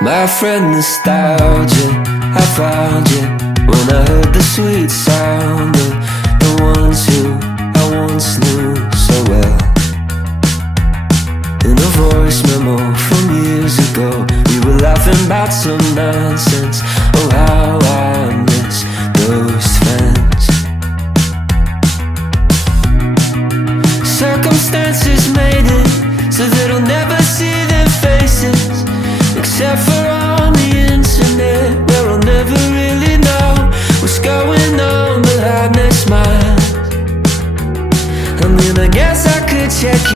My friend nostalgia, I found you when I heard the sweet sound of the ones who I once knew so well. In a voice memo from years ago, we were laughing about some nonsense. Oh, how I miss those friends. Circumstances made it so that I'll never see their faces, except for on the internet, where I'll never really know what's going on behind their smiles. I mean, I guess I could check you.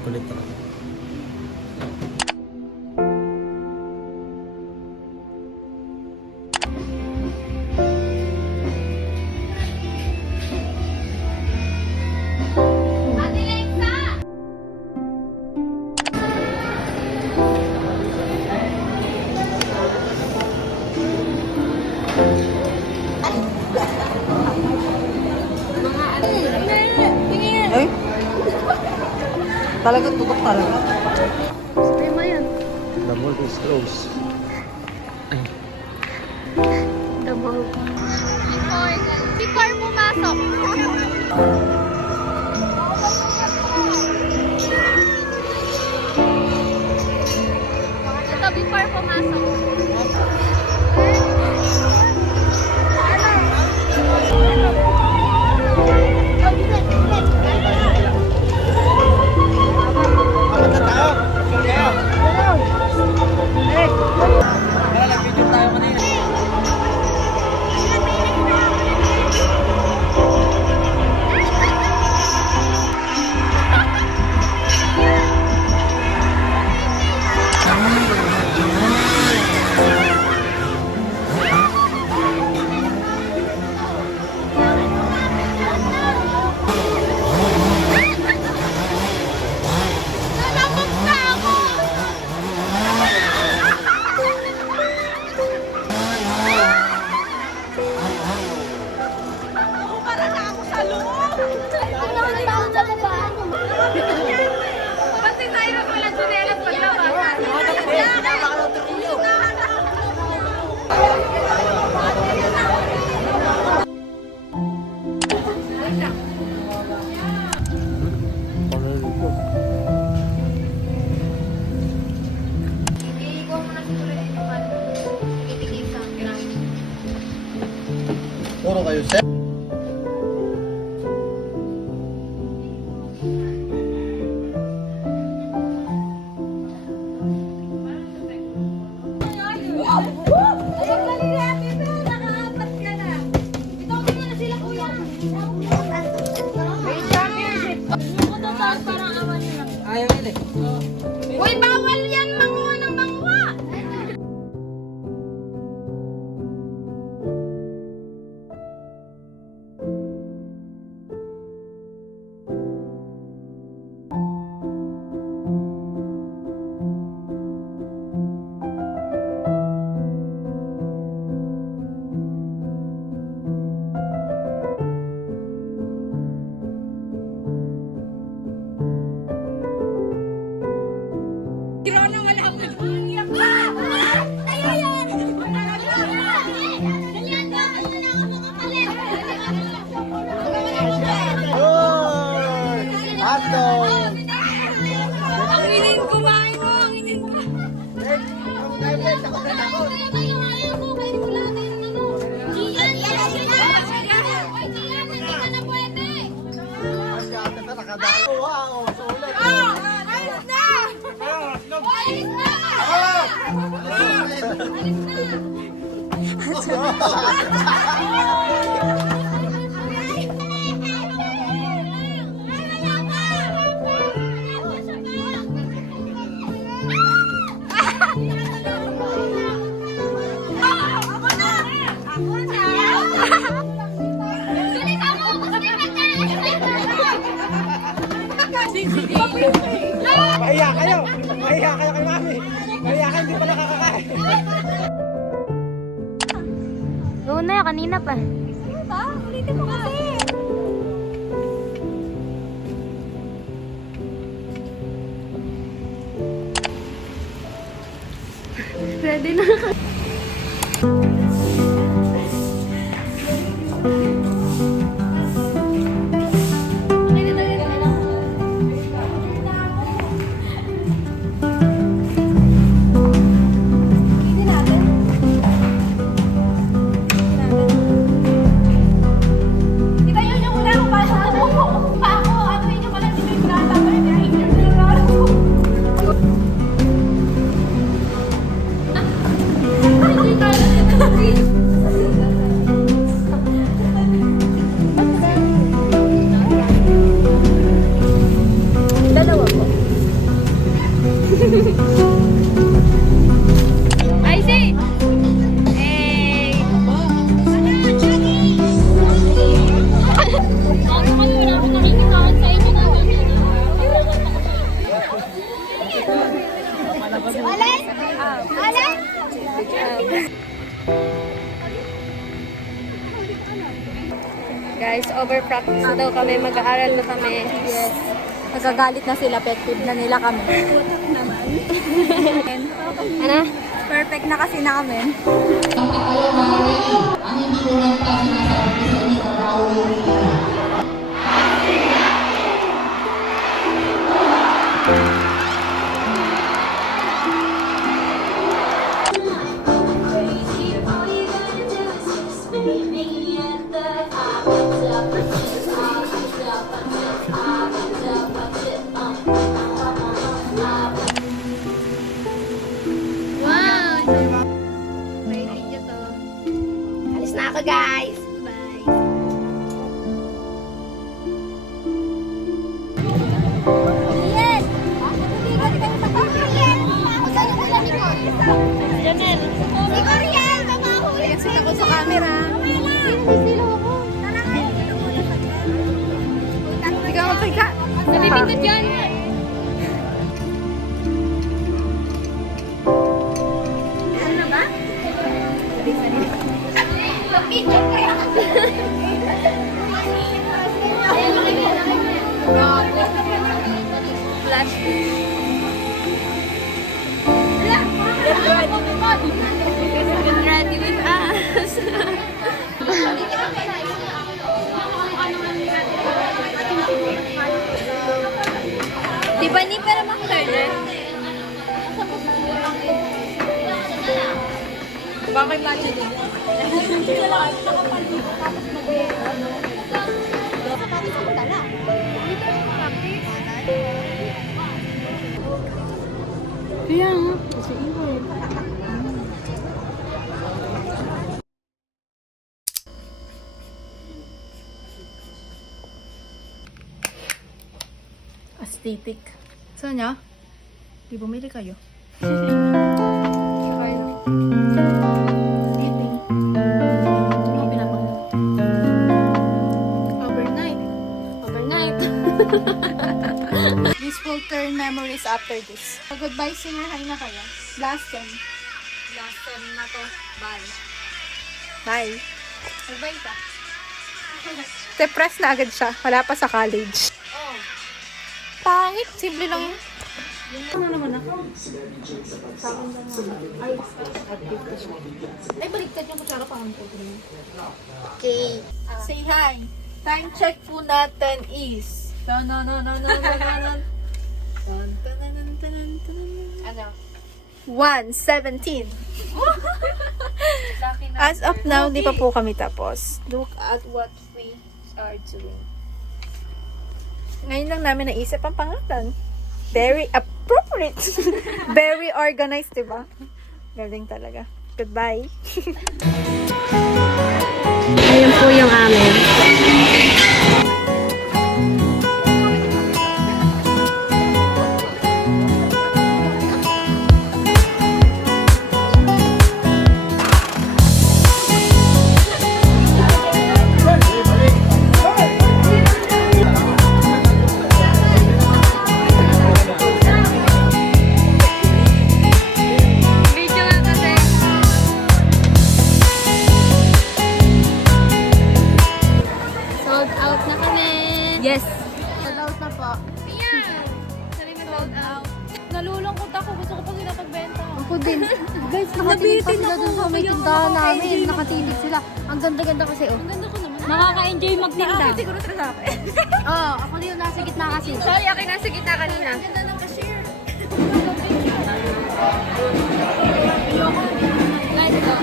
Kulit pa. Ay! Talagang tutok talaga. Spray mo yan. The mall is closed. Double. Before pumasok. Ito, before pumasok. Puro kayo, sir. Ayaw nila. Uy, bawal yan! Manguha ng manguha! Anginin ko, main mo, anginin ko. Mahiya kayo! Mahiya kayo kay mami! Mahiya kayo, hindi pa nakakakain! Oo na, kanina pa. Ano ba? Ulitin mo kasi. Ready na. Kita yun yung una ko pa sa ako. Ano yun yung walang sinigata. Dalawa po. I see! Hey! Ano man wala akong nakikitaan sa inyo na Alay! Alay! Guys, over-practice na daw kami. Mag-aaral na kami. Yes. Nagagalit na sila, pet peeve na nila kami. Ano? Perfect na kasi namin. Wow! May video to. Alis na ako, guys. Bye. Yes! Hindi kayo matapos. Saan yung ulan ni Cor? Janelle. Si Coriel! Mamahuli! Sit ako sa camera. Silo ako. Ikaw magpagka. Nabibindot yan. Ano na ba? Picture kaya. Flash. Get ready with us. Di ba ni para mag-turner? Bakit ba siya din? Kaya nga, kasi ingay. Aesthetic. Saan niya? Di bumili kayo? Overnight. Overnight. This will turn memories after this. Goodbye, singer. Hi na kayo. Last time. Last time na to. Bye. Bye. Goodbye ka. Depressed na agad siya. Wala pa sa college. Oh. Pangit. Simple lang yun. Ay, baliktad yung kutsara pa ang puto. Okay. Say hi. Time check po natin is... No. Ano? 1:17. As of now, di pa po kami tapos. Look at what we are doing. Ngayon lang namin naisip ang pangalan. Very appropriate. Very organized, diba? Galing talaga. Goodbye. Ayun po yung amin. Video nga kasi. Sold out na kami. Yes. Sold out na po. Ayan. Sold out. No, Nalulungkot ako. Gusto ko pa sila pagbenta. Ako din. Guys, nakatingin pa sila dun sa may tindahan namin. Nakatingin sila. Ang ganda-ganda kasi, oh. Ang ganda ko naman. Nakaka-enjoy magtinda. Siguro sila sa akin. Oo, ako din yung nasa gitna kasi. Sorry, ako yung nasa gitna kanina. Ang ganda ng cashier. Guys, ito.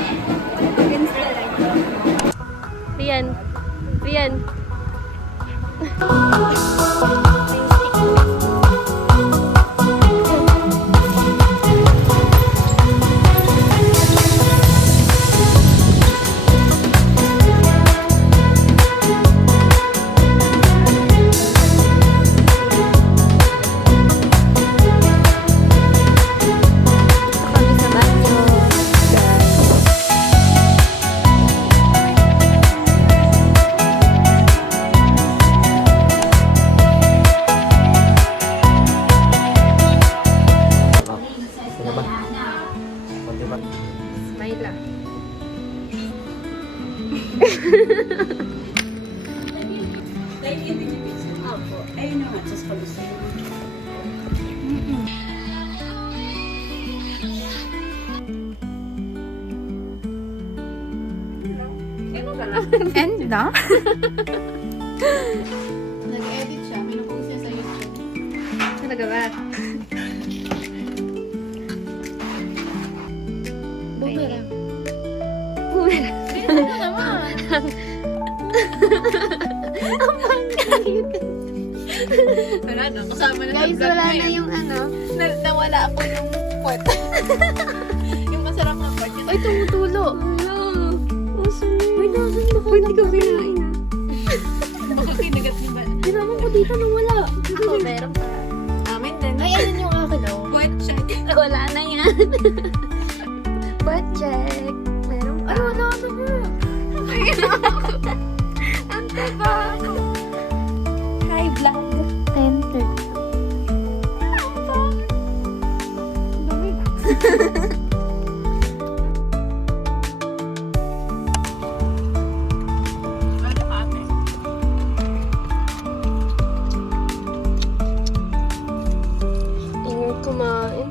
Rian. Rian. Kami sa banyo. Sino ba? Kundi ba? Smile lang. End na? Nag-edit siya. Pinupost niya sa YouTube. Talaga ba? Bumira. Bumira. Bilisan mo naman. Wala na, kasama na Guys, wala na yung ano. Nawala po yung pot. Yung masarap na pot. Ay, tumutulo. Ay, nasan ba ko? Hindi ko kinain ah. Baka kinagat ni ba? Tinaman ko dito nang wala. Ako, meron pa. Amin din. Ay, ayun yung akin oh. Pot check. Wala na yan. Butt check. Meron pa. Ay, wala na nga. Ante ba? High blood. 10:30. Ingay kumain.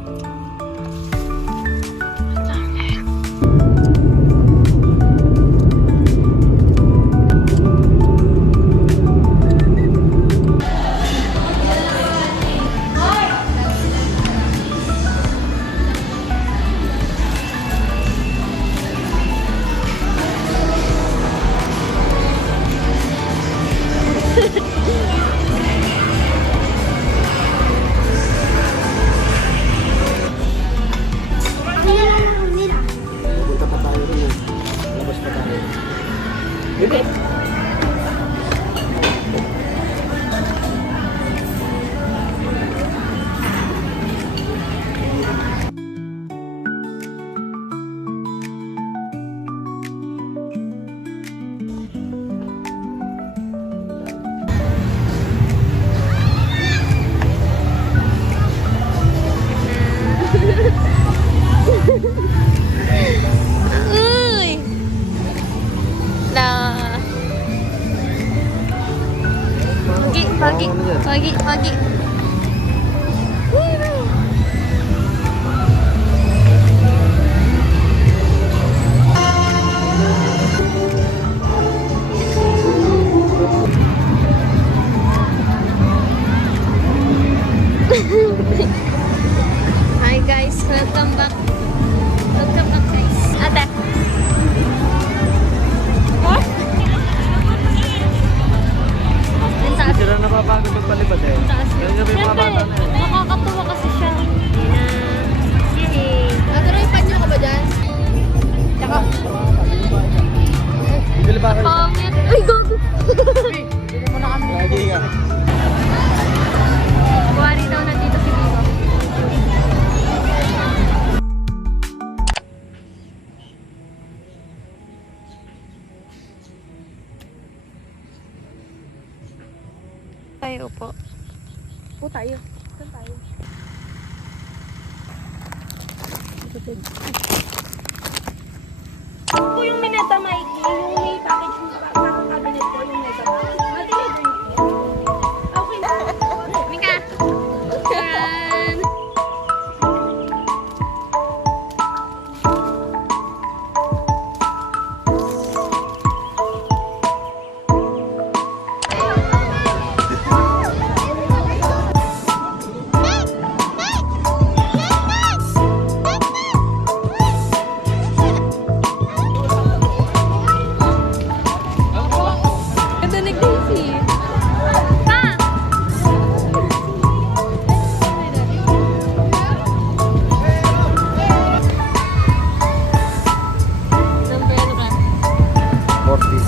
Punta pa tayo rin eh. Labas pa tayo. Dito. Uy! Na. Pagi. Hi guys, welcome back. Welcome back guys. Ate. What? Ang taas. Sila napapagod magpalibad eh. Taas Kaya yung mga bata na eh. Nakakatuwa kasi siya. Yay. Naturipan niyo ka ba dyan? Tsaka, Bibili pa kayo. pangit. Ay, gago. Lagi ka. Buhari daw nandito si Vivo. Tayo po. Po tayo. Saan tayo? Po yung mineta Mikey, yung may package ng cabinet po, yung mega box. Ma-deliver niyo po. Okay na. Mika! Charan! Narinig Daisy. Pa! Number ano ka? 40.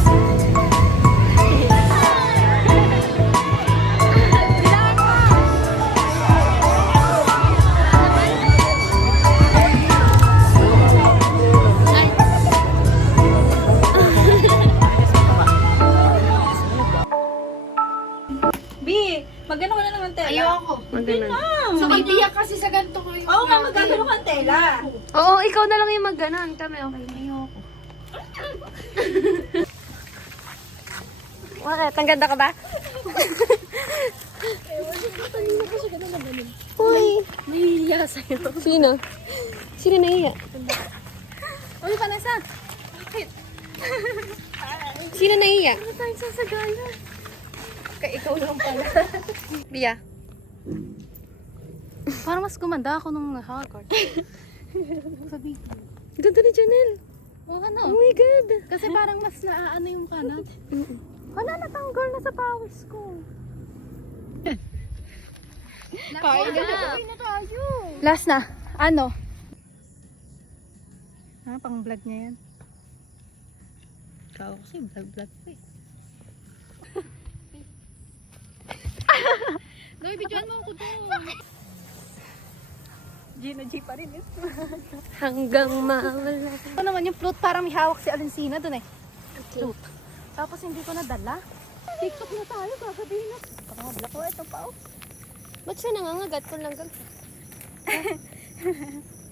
B, magano ka na ng tela? Ayoko. So, kaibiyak kasi sa ganito ko yung... Oo nga, magagano ka ng tela. Oo, ikaw na lang yung mag-ganon. Kami, okay. Ayoko. Bakit? Ang ganda ka ba? Uy! Nahihiya sa'yo. Sino? Sino nahihiya? Uy, Vanessa. Bakit? Sino nahihiya? Ano tayong sasagaya? Kaya ikaw lang pala. Bia. Parang mas gumanda ako nung Hogwarts. Sabi. Ganda ni Janelle. Oh, ano? Oh my God. Kasi parang mas naaano yung kanat. Wala, natanggal na sa pawis ko. Kain na. Uwi na tayo. Last na. Ano? Ha, pang vlog niya yan. Ikaw kasi vlog ko eh. Noy, bidyoan mo ako doon. Gina G pa rin eh. Hanggang mawala. Ano naman yung float, parang may hawak si Alencina dun eh. Float. Tapos hindi ko nadala. TikTok na tayo, sasabihin na. Parang mabla ko ito pa. Ba't siya nangangagat ko lang gan?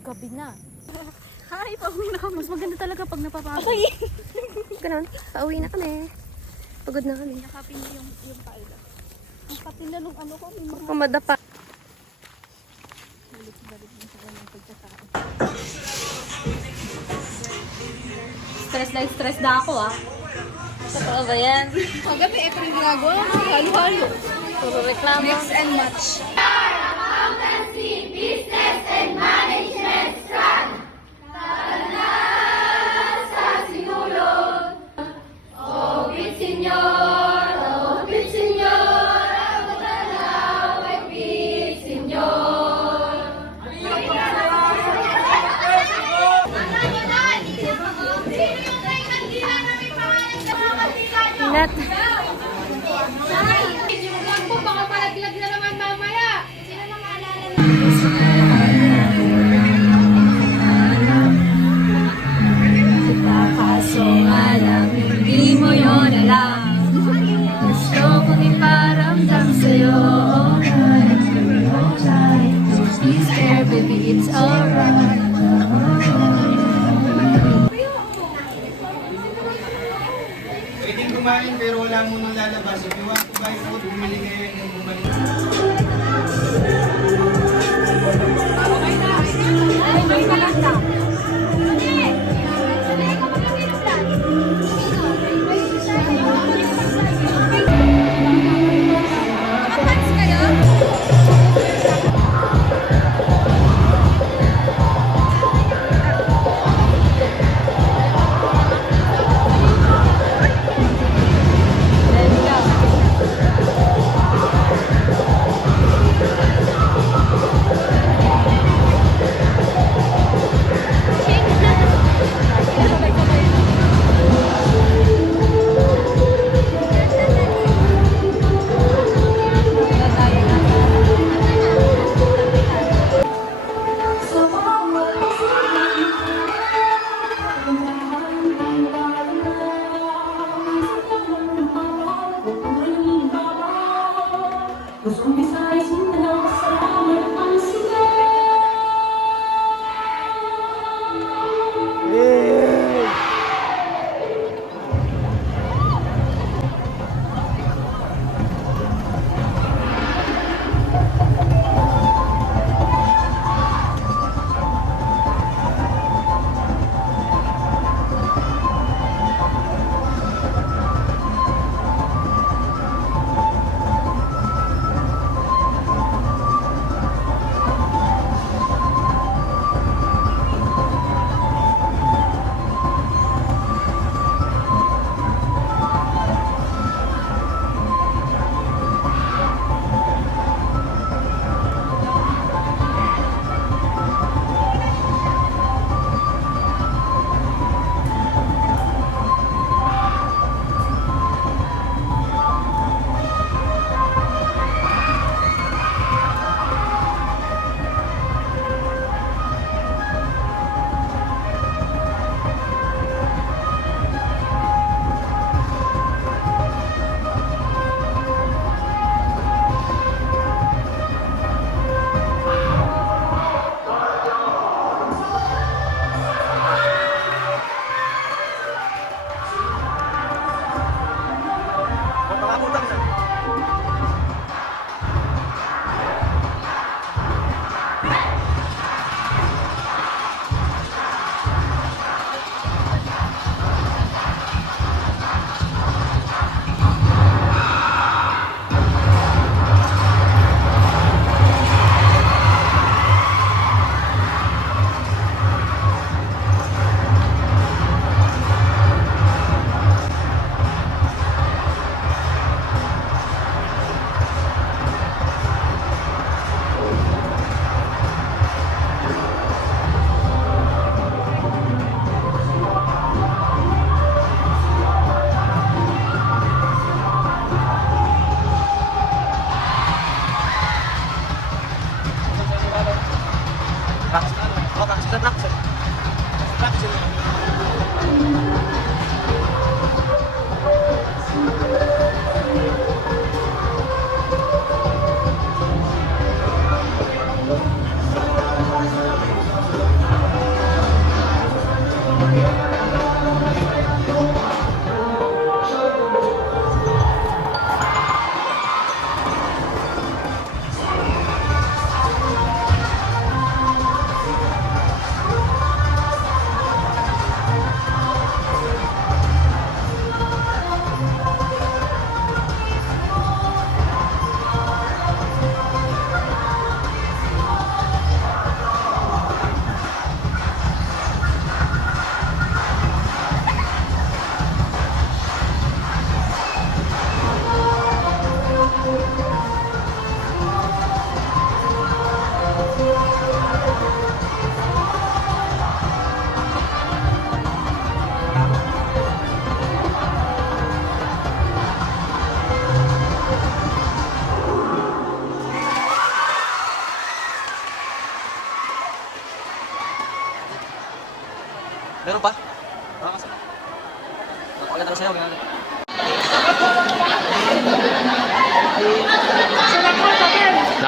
Gabi na. Hi, pauwi na kami. Mas maganda talaga pag napapagod. Ganon, pauwi na kami. Pagod na kami. Nakapin niyo yung paila. Ang patin na nung ano ko. May mga Kumadapa. balik-balik na sa kanyang pagkakain. Stress na ako ah. Totoo ba yan? Kagabi, ito yung ginagawa. Halo-halo. Puro reklamo. Mix and match. Ingat. Kaso nga lang, hindi mo yun alam. Gusto kong iparamdam sa'yo. Please care, baby, it's alright. Pwedeng kumain pero wala munang lalabas. If you want to buy food, bumili kayo yung bumalik.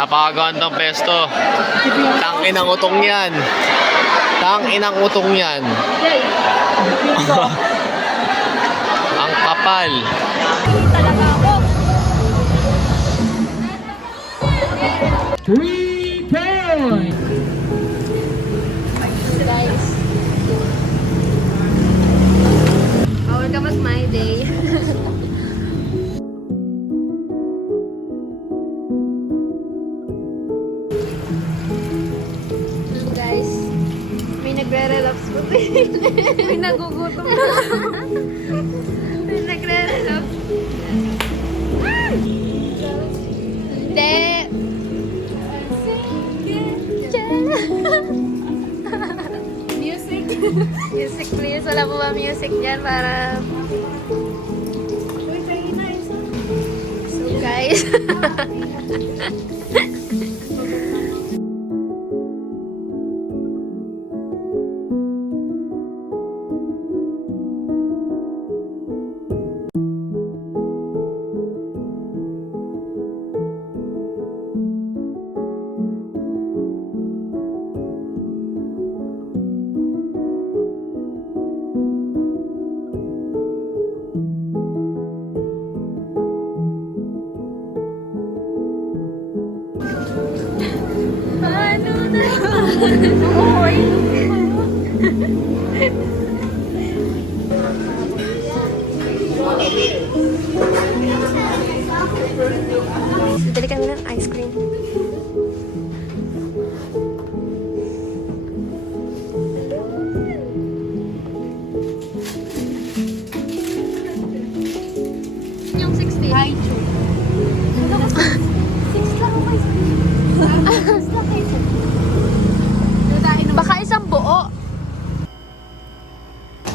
Napakagandang pesto. Tangin ang utong yan. Tangin ang utong yan. Ang kapal. Talaga ako. 3 points! Guys. Bawal ka mas my day. Guys, may nagre-relax po. May nagugutom na. May nagre-relax. Hindi. Music. Music please. Wala po ba music dyan para... So guys. Bili kami ng ice cream. Yung 60. Hi, Chu. 6 lang ako ice cream. 6 lang ice cream. Baka isang buo.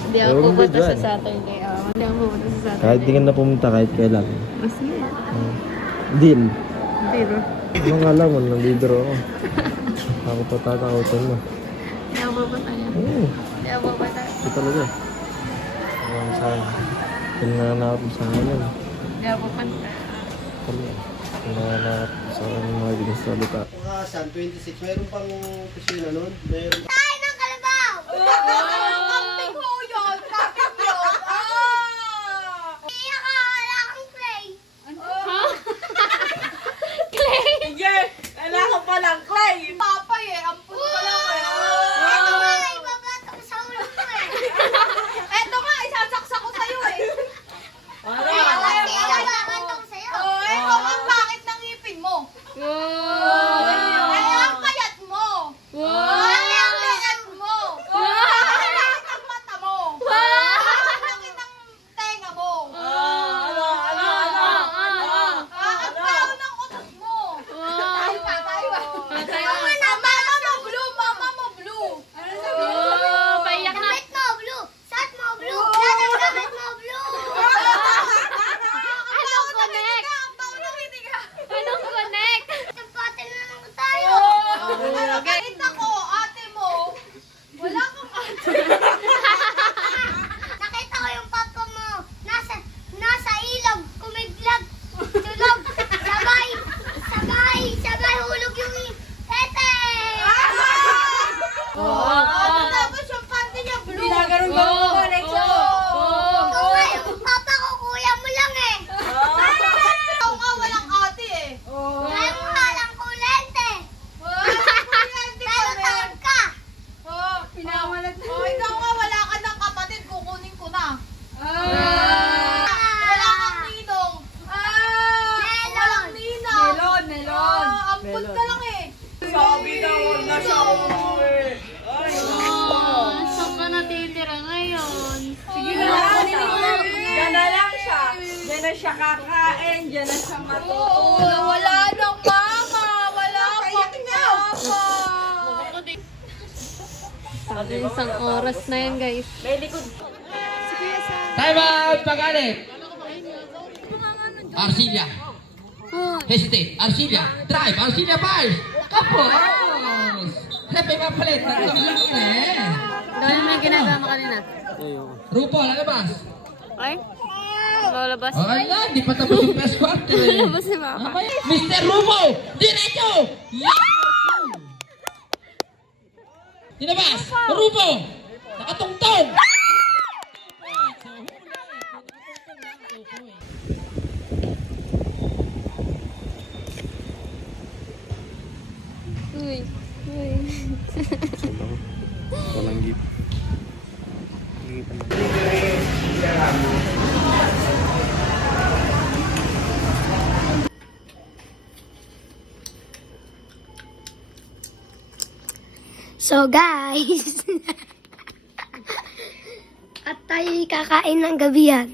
Hindi ako Ewan ko pupunta sa dyan. Saturday. Hindi ako pupunta sa Saturday. Kahit di ka na pumunta, kahit kailan. Masaya. Deal. Pero, Ano nga lang, nandidro ako. Ako pa tatakautang mo. hindi ako pupunta niya. Oo, Hindi ako pupunta. ito talaga. Ang sana. Pinanganap sa akin yun. Hindi ako pupunta. Pinanganap sa akin yung mga ginastalita. Bukasan, 26. Meron pang kusina nun. Meron. Camping ko yun! Camping yun! Kailangan pa lang clay! Papay eh! Ampun pa lang eh! Eto nga! Isasaksa ko sa'yo eh! Eto nga! Bakit ng ngipin mo? Ay, ang payat mo! Ay, ang payat mo! Ay, ang mata mo! Ang laki ng tenga mo! Ang baho ng utot mo! Tayo pa! Mama mo blue! Mama mo blue! Paiyak na. Anong connect? Anong connect? Nakita ko, ate mo, wala kang ate. Nakita ko yung papa mo. Nasa ilog. Kumiglag. Tulog. Sabay hulog yung tete. Tapos yung panty niya blue. Ginagaroon ba mo connection? Ikaw nga yung papa ko, kuya mo lang eh. Ikaw nga walang ate eh. Kaya mo halang kulente. Pero taon ka. Pinawalan. Ikaw nga wala ka ng kapatid, kukunin ko na. Wala kang ninong. Walang ninang. Melon. Ampun ka lang eh. Sabi na wag na siya umuwi. Saan ka natitira ngayon? Sige na. Diyan na lang siya. Diyan na siya kakain. Diyan na siya matutulog. Wala nang mama. Wala pang mama. Sabi isang oras na yan, guys. Time out! Pag-alit! Arcilia. Hesitate. Arcilia. Drive. Arcilia fires. Kapos! Sabi nga palit. Tatlong lang Gano'n na ginagawa mo kanina? Rupo, lalabas. Ay? Lalabas. Oh, ayan, di pa tapos yung first quarter eh. Lalabas si Mama. Mr. Rubo! Diretso! Tinabas! Rubo! Nakatungtong! Uy. Walang gip. So guys, at tayo kakain ng gabi yan.